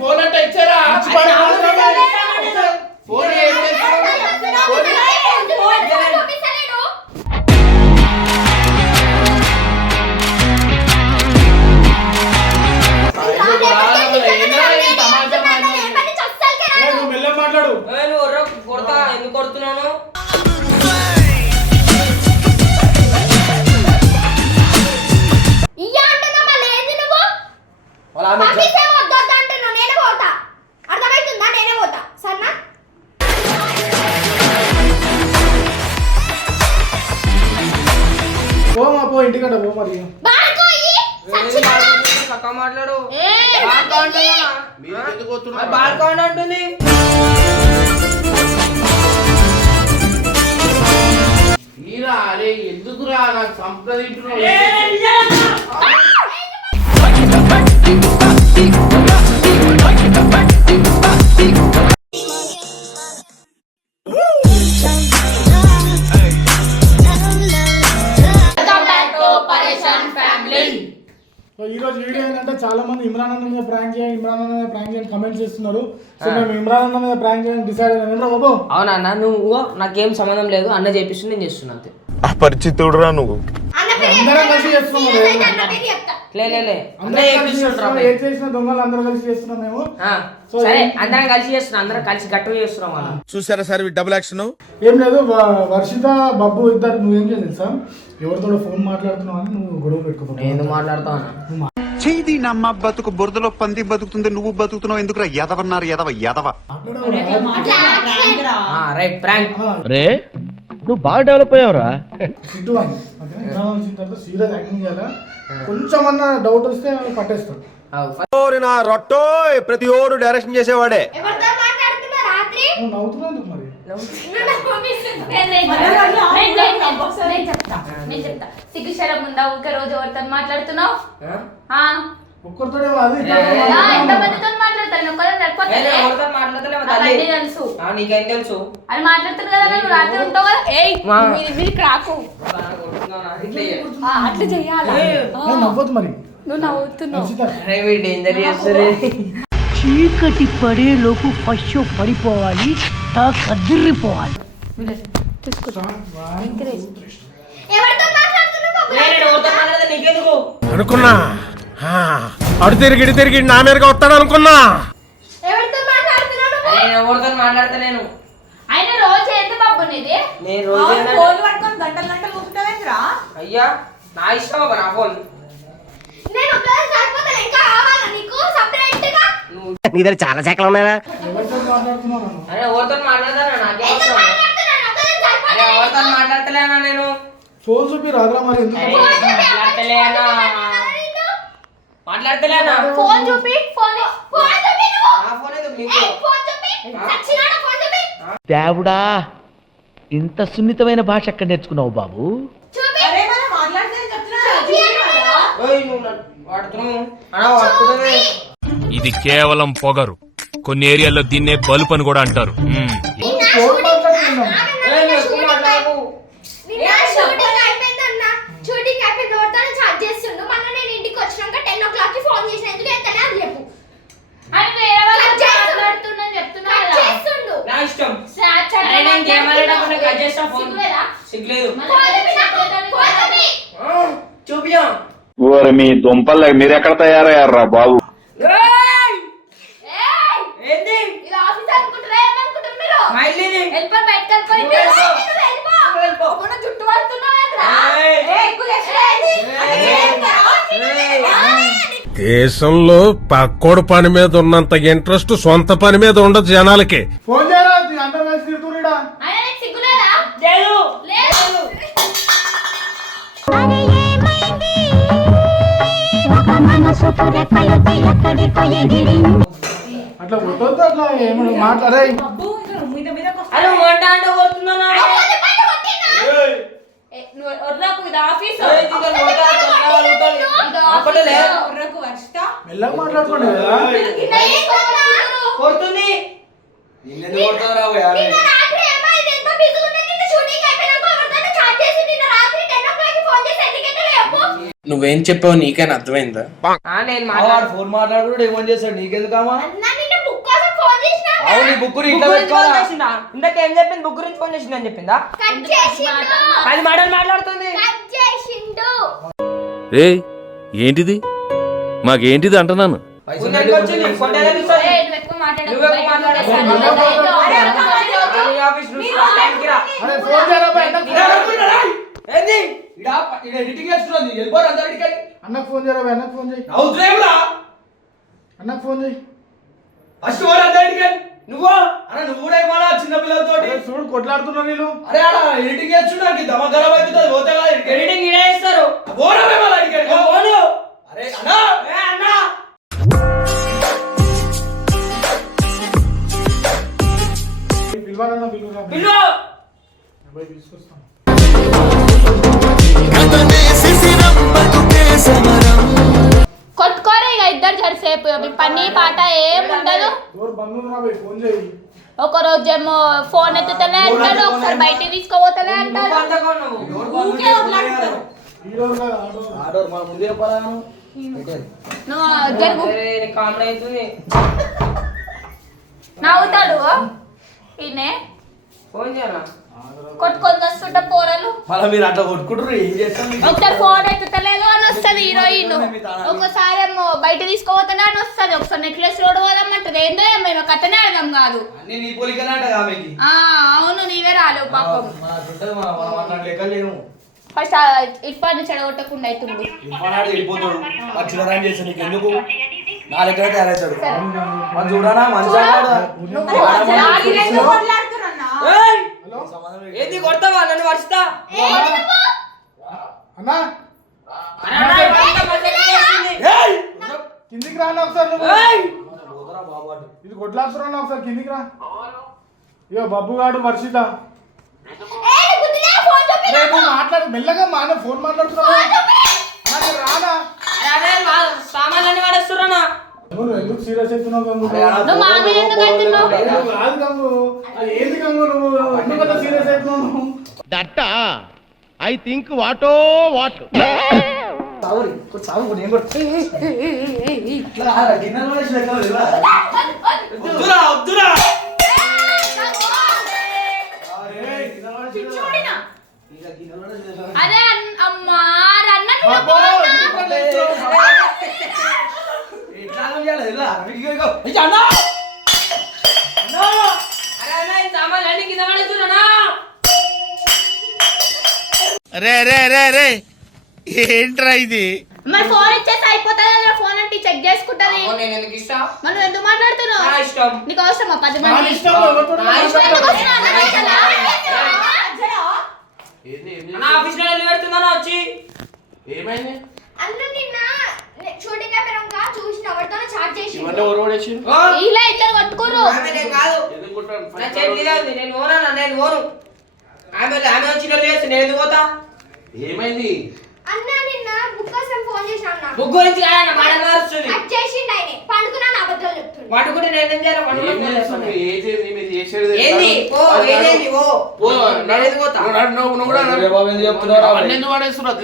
Phone అంటే ఇచ్చారా మాట్లాడు కొడతా ఎందుకు కొడుతున్నాను ఇంటికంటే పో మరి మాట్లాడు బాల్కౌంట్ అంటుంది అరే ఎందుకురా నాకు సంప్రదించుకున్నావు ఈ రోజు వీడియో ఏంటంటే చాలా మంది ఇమ్రాన్ అన్న మీద ప్రాంక్ చేయండి కమెంట్స్ చేస్తున్నారు. సో మేము ఇమ్రాన్ అన్న మీద ప్రాంక్ చేయాలని డిసైడ్ అయ్యాను. బాబు అవునా నువ్వు నాకేం సంబంధం లేదు అన్న చేపిస్తుంది నేను చేస్తున్నా అంతే. అపరిచితుడురా నువ్వు. అందరం కలిసి చేస్తున్నాం ఏం చేసిన దొంగలు అందరూ కలిసి చేస్తున్నాం మేము. సరే అందరం కలిసి చేస్తున్నాం అందరం కలిసి గట్టిగా చేస్తున్నాం అన్న. చూసారా సార్ డబుల్ యాక్షన్. ఏం లేదు వర్షిత బాబు ఇద్దరు నువ్వేం చేయాలి తెలుసా ఎవరితో ఫోన్ మాట్లాడుతున్నావు అని నువ్వు గొడవ పెట్టుకుంటున్నావు. ఎందుకు మాట్లాడుతావు చేది నమ్మ బతుకు బురదలో పంది బతుకుతుంది నువ్వు బతుకుతున్నావు ఎందుకురా ఎదవన్నారు ఎదవ రైట్ ప్రాంక్ రే నువ్వు బాగా డెవలప్ అయ్యావురా. సీరియస్ యాక్టింగ్ చేయాలా కొంచెం అన్న డౌట్ వస్తే పట్టేస్తాడు. నా రొట్టో ప్రతి ఓడు డైరెక్షన్ చేసేవాడే. నువ్వు నవ్వుతున్నావు మరి సిగ్గుశరం ఉందా ఒక రోజు ఎవరితో మాట్లాడుతున్నావు ఒక్కరితో ఎంతమందితో మాట్లాడతాను తెలుసు నీకేం తెలుసు అని మాట్లాడుతారు కదా నువ్వు రాత్రి ఉంటావు కదా మీరు రాకు అట్లా చెయ్యాలి నవ్వద్దు మరి నువ్వు నవ్వుతున్నావు డేంజర్ చేస్తారు. చీకటి పడే లోపు ఫస్ట్ పడిపోవాలి కదిరిపోవాలి. అనుకున్నా అడు తిరిగి నా మీదగా వస్తాడు అనుకున్నా. ఎవరితో మాట్లాడతలేను ఆయన రోజు ఎంత బాబు నేను అయ్యా నా ఇష్టం ఒక నా ఫోన్ నీ దగ్గర చాలా శాఖలు ఉన్నాయా. అరే ఎవరితో మాట్లాడతానా నాకేం ఎవరితో మాట్లాడతలేనా నేను ఫోన్ చూపి రాదురా మరి మాట్లాడతలేనా ఫోన్ చూపి ఫోన్ నా ఫోన్ ఎందుకు నీకు దేవుడా ఇంత సున్నితమైన భాష ఎక్కడ నేర్చుకున్నావు బాబు. ఇది కేవలం పొగరు. కొన్ని ఏరియాల్లో దీన్నే బలుపు అని కూడా అంటారు. మీ దుంపలు మీరెక్కడ తయారయ్యారా బాబు. దేశంలో పక్కోడు పని మీద ఉన్నంత ఇంట్రెస్ట్ సొంత పని మీద ఉండదు జనాలకి. ఫోన్ చేయరా అందరూ కలిసి తిరుగుతున్నా అట్లా కొట్టొద్దు అట్లా ఏమన్నా మాట్లాడే మెల్లగా మాట్లాడుకోండి కొడుతుంది నువ్వేం చెప్పావు నీకైనా అర్థమైందా? నేను వాడు ఫోన్ మాట్లాడు ఏమని చేస్తాడు నీకెందుకమ్మా? అన్నా నిన్న బుక్ కోసం ఫోన్ చేసినా అవును ఈ బుక్ ఇంట్లో పెట్టుకోవాలా? ఇందాక ఏం చెప్పింది? బుక్ గురించి ఫోన్ చేసిందని చెప్పిందా? కట్ చేసిండు అది మాటలు మాట్లాడుతుంది. కట్ చేసిండు రే ఏంటిది మాకేంటిది అంటున్నాను. పైసలు ముందరికి వచ్చింది, కొట్టేలా చూస్తుంది. ఏయ్, నువ్వు ఎక్కువ మాట్లాడకు. నువ్వు ఎక్కువ మాట్లాడకు. అరే, అరే, ఈ ఆఫీస్ రూల్స్ టైంకి రా. అరే ఫోన్ చేయరా బా, అన్నకు ఫోన్ చేయరా? ఏంది ఇడ ఎడిటింగ్ చేస్తున్నది వెళ్ళిపోరు అందరు ఇడికి. అన్నకు ఫోన్ చేయరా బా, అన్నకు ఫోన్ చేయి. అవుతురేమురా అన్నకు ఫోన్ చేయి. ఫస్ట్ వారు అందరు ఇడికి. నువ్వు అన్న నువ్వు కూడా ఏమన్నా చిన్న పిల్లలతోటి అరే చూడు కొట్లాడుతున్నారు వీళ్ళు. అరే ఆడ ఎడిటింగ్ చేస్తున్నాడు దమ గరం అవుతుంది పోతే కదా ఎడిటింగ్ ఇడే చేస్తారు. పోరామే మళ్ళీ ఇడికి. పోను. అరే అన్నా అన్నా పిలవాలన్నా పిలువురా. పిల్లు. అబ్బాయి తీసుకొస్తాం. కొట్టుకోరే ఇక ఇద్దరు జరసేపు మీ పని పాట ఏం ఉండదు. డోర్ బంద్ ఉందిరా బై, ఫోన్ చేయి. ఒక రోజేమో ఫోన్ ఎత్తుతలే అంటాడు, ఒకసారి బయటికి తీసుకోపోతలే అంటాడు. నువ్వు అంతగా ఉన్నావు. ఊకే వదిలేస్తాడు. ఈ డోర్ కాదు, ఆ డోర్. ఆడోరు మన ముందే చెప్పాలా నువ్వు జరుగు అరే, నీకు కామెడీ అవుతుంది. నవ్వుతాడు ఈయనే ఫోన్ చేయాలా? కొట్టుకొని వస్తుంటే పోరలు. మళ్ళీ మీరు అట్లా కొట్టుకుంటారు ఏం చేస్తాం మీకు? ఒకసారి ఫోన్ ఎత్తుతలేదు అని వస్తుంది హీరోయిన్, ఒకసారి ఏమో బయట తీసుకోపోతానే అని వస్తుంది, ఒకసారి నెక్లెస్ రోడ్ పోదామంటది. ఏందో మేము కథనే అర్థం కాదు. అన్ని నీ పోలికనే అంట ఆమెకి. అవును నీవే రాలేవు పాపం. మనం అన్న లెక్కలేము. ఫస్ట్ ఇర్ఫాన్ చెడగొట్టకుండా అవుతుంది. ఇంపాడు వెళ్ళిపోతాడు మరి చిన్నరాయం చేస్తాడు నీకు ఎందుకు? నా లెక్కనే తయారవుతాడు మనం చూడనా మంచిగా ఏయ్! ఏంది కొడతావా నన్ను వరుస్తా? అన్నా అరే, ఇదంతా మధ్య చేసింది. కిందికి రాను ఒకసారి నువ్వు. ఏయ్! ఇది కొట్లాడుతున్నా ఒకసారి కిందికి రా. ఇగో బబ్బు గాడు వర్షిత. రేపు మాట్లాడు మెల్లగా మా అన్న ఫోన్ మాట్లాడుతున్నావు. రానా అరే, మా సామాన్లన్నీ వాడేస్తున్నా. నువ్వు ఎందుకు సీరియస్ అవుతున్నావు గంగు? నువ్వు మా మీద ఎందుకు అవుతున్నావు? నువ్వు కాదు గంగు, అది ఏంది గంగు, నువ్వు ఎందుకంత సీరియస్ అవుతున్నావు నువ్వు? దట్ ఐ థింక్ వాటో వాట్ వద్దురా వద్దురా అరే అమ్మా రన్న బాబో, ఎందుకు అట్లా చేస్తున్నావు? ఎట్లా చేయాలి ఇలా అయ్యా అన్నా అరే అన్న, ఈ సామాన్లన్నీ కింద పడేస్తున్నా. రే రే రే రే ఏంట్రా ఇది? మరి ఫోన్ ఇచ్చేసి అయిపోతుంది, ఫోన్ అంటే చెక్ చేసుకుంటది. నేను ఎందుకు ఇష్టం? మనం ఎందుకు మాట్లాడుతున్నావు? నా ఇష్టం. నీకు అవసరమా 10 నా మంది? ఇష్టం, ఎవరితో నా ఇష్టం. ఎందుకు వచ్చినావు? అన్న పైసలా? నా ఆఫీస్ లో నిలబెడుతున్నాను వచ్చి. ఏమైంది? అన్న నిన్న షూటింగ్ అయిపోయాక చూసిన ఎవరితోనో చాట్ చేసి ఓ, ఇలా ఇద్దరు కొట్టుకోరు. ఆమె నేను కాదు. నా చేతి మీద ఉంది. నేను ఓనా, నేను ఓను. ఆమె వచ్చి లేదు, నేను ఎందుకు పోతా? ఏమైంది? అన్న నిన్న బుక్ కోసం ఫోన్ చేశాను. బుక్ గురించి కాదన్న, మాటలు మారుస్తుంది. కట్ చేసిండు ఆయన. పండుకున్నాను అబద్ధాలు చెప్తుంది. పట్టుకుంటే నేనేం చేయాలి? పండుకుంటే ఫోన్ చేస్తాను. ఏంది? పో, ఏంది? ఏదేంది? పో. నేను ఎందుకు పోతా?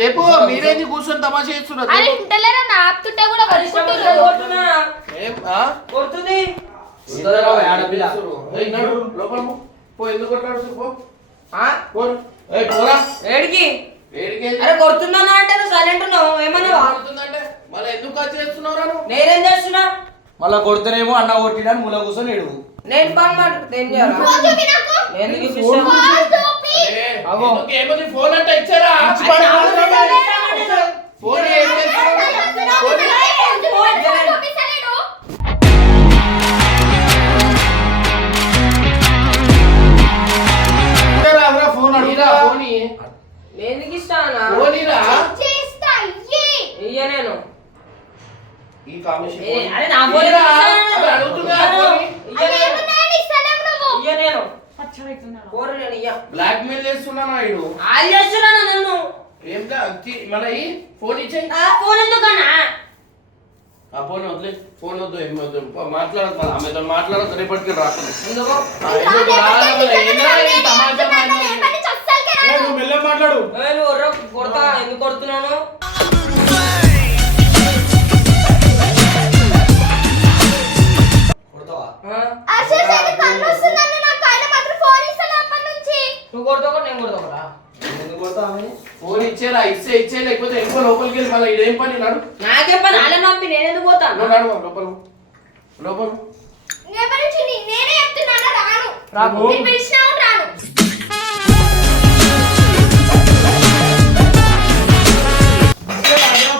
రేపు మీరేంది కూర్చొని తమాషా చేస్తున్నారు? అరే ఇంటలేరా నా ఆపుతుంటే కూడా కొట్టుకుంటున్నారు. కొడుతున్నా. కొడుతుంది. లోపల పో, ఎందుకు కొట్లాడుతు పో. ఆ? పోరా. ఏడికి? ఏడికి? అరే కొడుతున్నా అంటే నువ్వు సైలెంట్ ఉన్నావు. ఏమన్నావా? మళ్ళీ ఎందుకు చేస్తున్నావు? నేనేం చేస్తున్నా? మళ్ళా కొడుతూనేమో అన్న కొట్టినాను మూల కూర్చొని ఏడువు. నేను పని మాట ఏం చేయాలి? ఫోన్ చూపి నాకు. నేను ఎందుకు ఇప్పిస్తాను? ఫోన్ చూపి. ఏమని ఫోన్ అంటే ఇచ్చారా? అరే, ఆమె ఫోన్ ఏం చేస్తున్నావు? ఫోన్ చూపిస్తలేడు. ఫోన్ అడుగురా. నేను ఎందుకు ఇస్తానా? చేస్తా ఇయ్యి. ఇయ్య నేను. ఈ కాంబినేషన్ అరే నా ఫోన్ ఇయ్యరా? ఇస్తాను. అరే అడుగుతున్నా ఫోన్. ఇయ్య నేను. ఏమన్నా అని ఇస్తలేవు నువ్వు. ఇయ్య నేను. ఫోన్ నేను ఇయ్య. బ్లాక్ మెయిల్ చేస్తున్నాను ఇడు. వాళ్ళు చేస్తున్నాను నన్ను. ఏం మన ఈ ఫోన్ ఇచ్చేయి. ఆ ఫోన్ ఎందుకన్నా? ఆ ఫోన్ వదిలే, ఫోన్ వద్దు, ఏం వద్దు, మాట్లాడదు, ఆమెతో మాట్లాడదు, రేపటికి రాకుండా ఎందుకు? నువ్వు మెల్లగా మాట్లాడు. నువ్వు కొడతా ఎందుకు కొడుతున్నాను? ఇచ్చే లేకపోతే ఎక్కువ లోపలికి వెళ్ళి మళ్ళీ ఇదేం పని నాడు నాకేం పని అలా నొప్పి నేను ఎందుకు పోతాను నువ్వు నడు లోపల లోపల నేనే చెప్తున్నాను రాను రాకు. మీరు పిలిచినా రాను.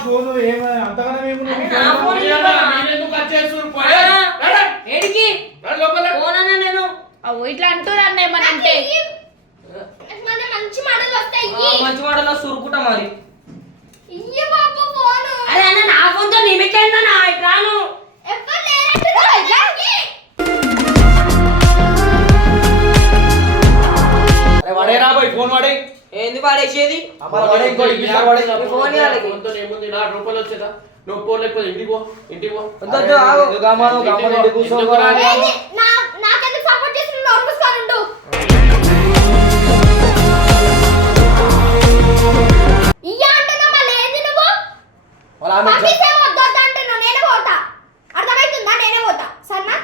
ఫోన్ ఏమైనా అంతగానే అరే నా ఫోన్ ఇవ్వరా? మీరెందుకు వచ్చేస్తున్నారు? ఆ, పోయే. నడు. ఏడికి నడు లోపల. పోనా నేను అవ్వ ఇట్లా అంటారు అన్న ఏమన్నా అంటే మంచి మాటలు వస్తాయి. మంచి వాడలో సురుకుటా మరి ఇయ్య బాబు ఫోను. అరే అన్న నా ఫోన్ తో నీమెక్కైందా నా ఇటు రాను ఎవ్వరు లేరంటున్నారు. ఇట్లా అరే వాడేరా పోయి ఫోన్ వాడే ఏంది పాడేసేది వాడే ఇంకోటి పిల్లలు వాడే. ఫోన్ ఇవ్వాలి. ఫోన్తో ఏముంది నా రూపాయలు వచ్చేదా నువ్వు ఫోన్ లేకపోతే ఇంటికి పో ఇంటికి పో వద్దు, ఆగు. ఎందుకు రాను? ఏంది? నాకెందుకు సపోర్ట్ చేస్తున్నా? నోరు మూసుకొని ఉండు. ఇయ్య అంటున్నా మళ్ళీ ఏంది నువ్వు? వాళ్ళ ఆమె పంపిస్తే వద్దు వద్దు అంటున్నావు. నేనే పోతా. అర్థమవుతుందా? నేనే పోతా. సరేనా?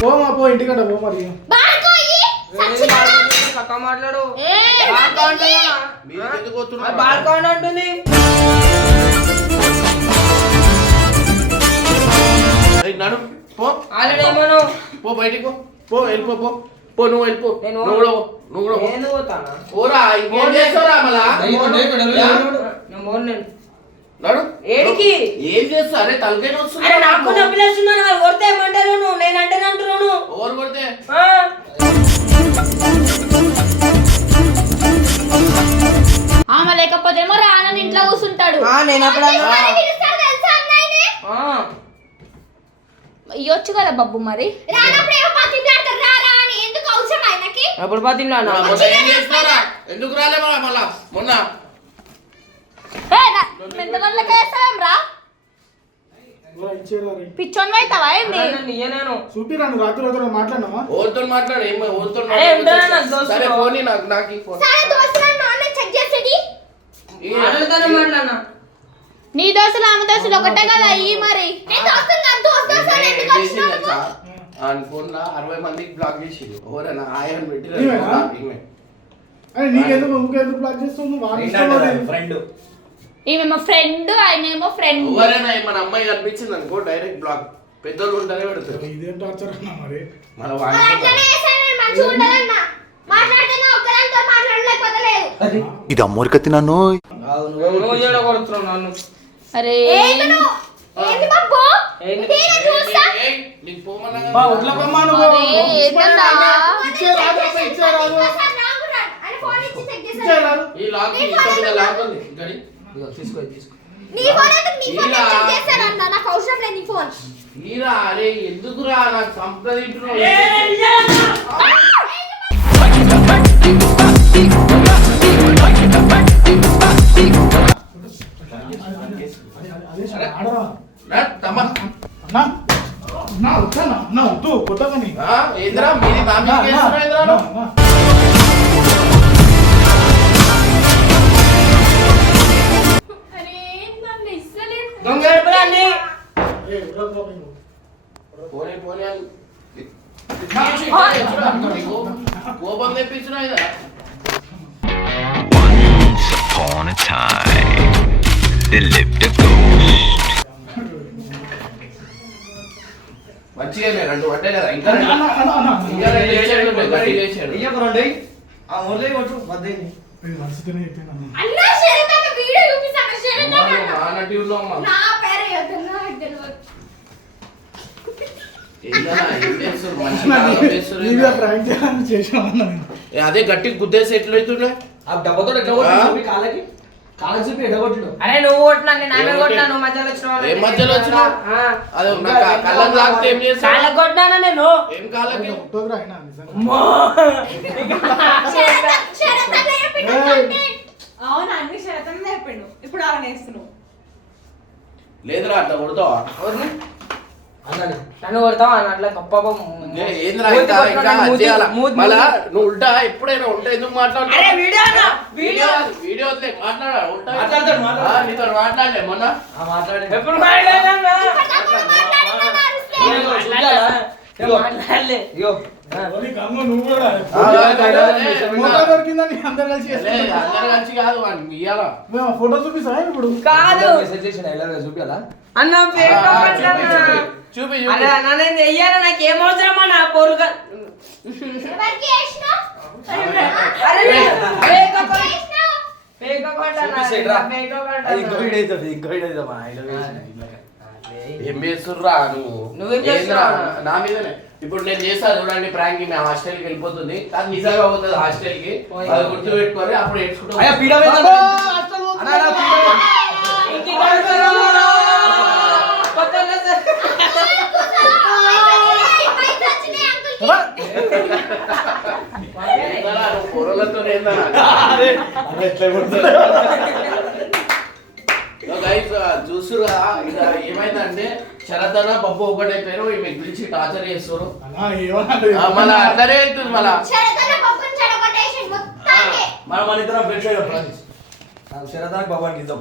పోమా పో ఇంటికంట పో మరి బాడుకో ఇయ్యి. సచ్చినాడా? పక్క మాట్లాడు ఏయ్, బాల్కో అంటున్నా. మీరు ఎందుకు వస్తున్నారు? అది బాల్కో అని అంటుంది ఏయ్, నడు పో ఆల్రెడీ ఏమను పో బయటికి పో పో వెళ్ళిపో పో పో నువ్వు వెళ్ళిపో నేను నువ్వు కూడా పో. నువ్వు కూడా పో. ఎందుకు పోతానా పోరా ఇంకేం చేస్తావురా మళ్ళా నేను పోను నేను నడు ఏడికి ఏం చేస్తావు అరే తలకాయ అరే వస్తున్నా నాకు నొప్పి లేస్తున్నాను వాళ్ళు కొడితే ఏమంటారు నువ్వు నేను అంటే అంటున్నాను ఓవర్ కొడితే ఆమె లేకపోతే ఏమో రానని ఇంట్లో కూర్చుంటాడు. నేను అప్పుడు మరి పిలుస్తారు తెలుసా అన్నయ్యని? ఇయ్యొచ్చు కదా బబ్బు మరి. రానప్పుడు ఏమో పతిలాడతారు రా అని. ఎందుకు అవసరం ఆయనకి? ఎప్పుడు పతిన్నాను మొన్న ఏం చేస్తారా ఎందుకు రాలే మళ్ళా మొన్న ఎంతమందికి వేస్తాం రా? ఇచ్చేరా రే. పిచ్చోన్ అవుతావా ఏంది? నేను చూపిరా నువ్వు రాత్రి రాత్రి మాట్లాడినావా ఓరితో మాట్లాడు ఏమో ఓరితో అరే, ఉంటారా నాకు దోస్తులు? సరే ఫోన్ నాకు ఈ ఫోన్ సరే దోస్తులను ఆన్లైన్ చెక్ చేసేది. ఆడతానే మాట్లాడినా నీ దోస్తులు ఆమె దోస్తులు ఒకటే కదా అయ్యి మరి. నేను దోస్తులు కాదు, దోస్తులు అని ఎందుకు వచ్చినావు నువ్వు? ఫోన్ లా 60 మందికి బ్లాక్ చేసిండు ఎవరైనా ఆయన పెట్టి ఈమెనా? అరే నీకెందుకు ఇంకెందుకు బ్లాక్ చేస్తావు నువ్వు? వాడి ఇష్టం అది. ఫ్రెండ్ ఈమె మా ఫ్రెండ్, ఆయన ఏమో ఫ్రెండ్. ఎవరైనా మన అమ్మాయి కనిపించింది అనుకో డైరెక్ట్ బ్లాక్ పెద్దోళ్ళు ఉంటారే పెడతారు ఇదేం టార్చర్ అన్నా మరి మన మరి వాడి అట్లనే చేశాను నేను. మంచిగా ఉండదన్నా. మాట్లాడితేనే ఒక్కదాంతో మాట్లాడలేకపోతే లేదు. ఇది అమ్మోరికత్తి నన్ను నువ్వు ఏడ కొడుతున్నావు నన్ను అరే ఏంది బాబు? ఏంది? నేనే చూస్తా. నీకు పోమన్నా బా ఒట్ల బొమ్మ నువ్వు. అరే ఏందన్నా? ఇచ్చే రాదు అబ్బా, ఇచ్చే రాదు. ఒకసారి నాకు రా. ఆయన ఫోన్ ఇచ్చి చెక్ ఇచ్చే చేశాను. రాదు. ఈ లాక్ ఇంత పెద్ద లాక్ ఉంది గడి తీసుకో నీ ఫోన్ ఎందుకు? నీ ఫోన్ చెక్ చేశానన్నా. నాకు అవసరం లేదు నీ ఫోన్. ఈరా అరే ఎందుకురా నాకు సంప్రదింపులో అదే సార్, ఆడరా. తమ్మ అన్నా అన్నా వచ్చానా అన్నా వద్దు కొత్తగా నీ. ఏంద్రా మీది నా అన్నా, మీద కేసురా ఏంద్రా అన్నా, నువ్వు? అన్నా. అరే నన్ను ఇస్తలేదు. దొంగ ఎప్పుడన్నీ ఏ, ఉర్రా బాబు నువ్వు. పోనీ పోనీ అని. నీకు కోపం తెప్పించినా ఇదా మంచిగా రెండు పట్టే కదా ఇంకా అన్నా, అన్నా, అన్నా, అన్నా. ఇంకా రెండు చేసాడు గట్టి చేసాడు ఇది మనసుతోనే చెప్పాను అన్నా. అన్నా శరత్ అన్న వీడియో చూపిస్తాను. శరత్ అన్న మా టీంలో అమ్మా నా పేరు చెప్తున్నా నాకు తెలియదు. ఏందన్నా ఏం చేస్తారు మంచి అన్నా, కాలం నీ- చేస్తారు నీ మీద ప్రాంక్ చేయాలని చేసాను అన్నా నేను. అదే గట్టి గుద్దేసి ఎట్లయితుండే అరే నువ్వు కొట్టినా నేను ఆమె కొట్టినా నువ్వు మధ్యలో వచ్చినావు ఏం మధ్యలో వచ్చినావు? అదే నా కళ్ళం తాకితే ఏం చేస్తావు కాళ్ళకు కొట్టినా నేను ఏం కాళ్ళకి కొట్టదురా అయినా నిజంగా. శరత్ అన్న చెప్పిండు ఏయ్. కంటెంట్. అవును అన్ని శరతనే చెప్పిండు. ఇప్పుడు అలా నేస్తున్నావు. లేదురా అట్లా కొడతావా నన్ను కొడతావా అట్లా గొప్ప ఏంద్రా ఇంకా ఇంకా అది చేయాలా? మళ్ళా నువ్వు ఉల్టా ఎప్పుడైనా ఉల్టా ఎందుకు అరే మాట్లాడుతావు వీడియో అన్న వీడియో వీడియో వదిలే మాట్లాడా ఉల్టా నీతో మాట్లాడలే మొన్న ఎప్పుడు మాట్లాడానన్నా ఇప్పటిదాకా మాట్లాడినా మారుస్తే. మాట్లాడలే ఇగో ఓరి గంగు నువ్వు కూడా మోకా దొరికిందని అందరు కలిసి చేసుకుంటారు. అందరు కలిసి కాదు వాడిని ఇయ్యాలా మేము ఫోటో చూపిస్తా ఇప్పుడు కాదు మెసేజ్ చేసిన ఎలా చూపించాలా అన్న fake account అన్న. చూపి అరే అన్న నేను వెయ్యాలా నాకు ఏం అవసరం అన్న పొరుగా ఎవరికి చేసినావ్? అరే fake account fake account అన్న చూపిసేట్రా. fake account అది ఇంకో అన్న. వీడియో అవుతుంది ఇంకో వీడియో అవుతుంది మా ఆయన ఏం చేస్తుర్రా నువ్వు నువ్వేం ఏంద్రా? చేస్తున్నావు? నా మీదనే ఇప్పుడు నేను చేస్తా చూడండి ప్రాంక్ మేము హాస్టల్కి వెళ్ళిపోతుంది అది నిజంగా పోతుంది హాస్టల్కి అది గుర్తు పెట్టుకొని అప్పుడు అయ్యా నేర్చుకుంటాం పీడ మీద అన్న, అన్న, పీడ మీద. ఇంటికి వెళ్ళిపోరా. కొత్తగా సార్. పొరలతో అరే ఎట్లా కొడుతున్నా? చూస్తురు కదా ఇక ఏమైందంటే శరతన బొబ్బు ఒకటైపోయారు మీకు పిలిచి టార్చర్ చేస్తారు అన్నా, ఏమన్నా మళ్ళీ అందరే అవుతుంది మళ్ళా శరతన పప్పుని చెడగొట్టేసి మొత్తానికి. మన ఇద్దరం ఫ్రెండ్స్ అయ్యాం ఫ్రెండ్స్ శరదానికి బాబానికి ఇద్దాం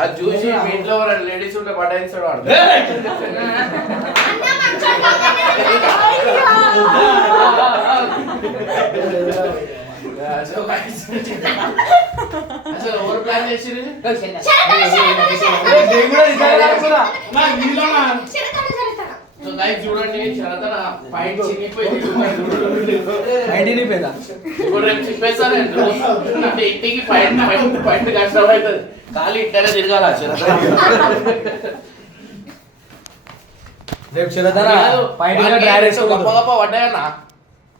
అది చూసి మీ ఇంట్లో ఎవరైనా లేడీస్ ఉంటే పటాయిస్తాడు వాడు అన్న మంచోడు కాదని అసలు ఎవరు ప్లాన్ చేసిరు శరతన, శరతన, శరతన. నేను కూడా ఇద్దరు రాసుకున్నా. నా వీళ్ళనా? శరతన, శరతన. సో గైస్ చూడండి శరతన పాయింట్ చినిగిపోయింది ఐడిని పేదా ఇప్పుడు రేపు చెప్పేస్తాను అంటే ఇంటికి పాయింట్ పాయింట్ కష్టం అవుతుంది ఖాళీ ఇంటనే తిరగాల శరతన రేపు శరదన పైన గొప్ప గొప్ప పడ్డాయన్నా